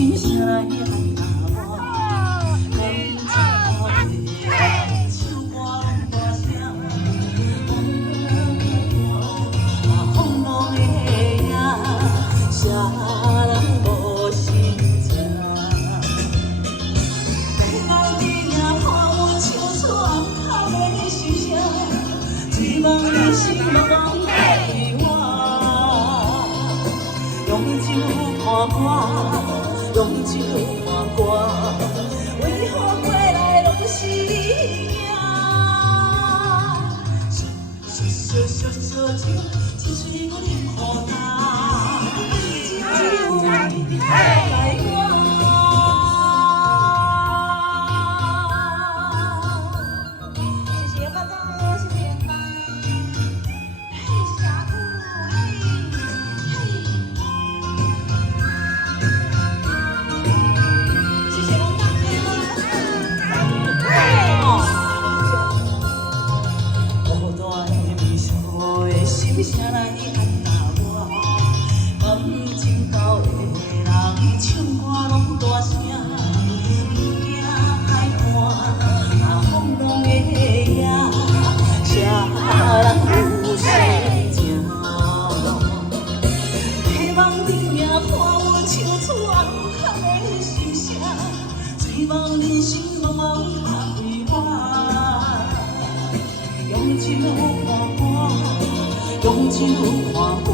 心声来喊我，讲唱歌大声，风浪的影，谁人无心情？天光地夜看我唱出暗藏的心声，希望你心茫茫陪我。用酒看歌，用酒看歌，为何过来拢是你名？小情，一嘴我饮可干，只有你来我。谢谢爸爸，谢谢爸。嘿，小兔，嘿，嘿。谢谢王大哥。孤单的微笑的心声来喊我，感情到的人唱歌拢大声，不惊爱看，风浪的影，谁人有心情？希望你也看我唱出暗藏的心声，希望人生茫茫拍开我。用酒看歌，用酒看歌，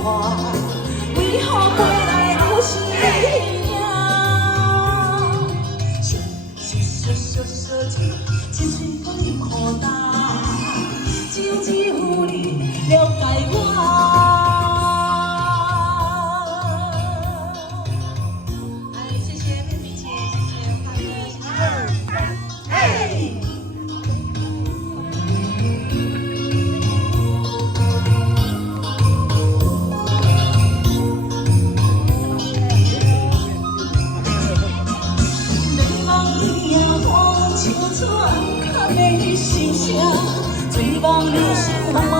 为何过来拢是你名？小情，一嘴我饮可干，只有你了解我。哎，谢谢妹妹姐，谢谢快乐，哎。唱出暗藏的心声，希望人生茫茫。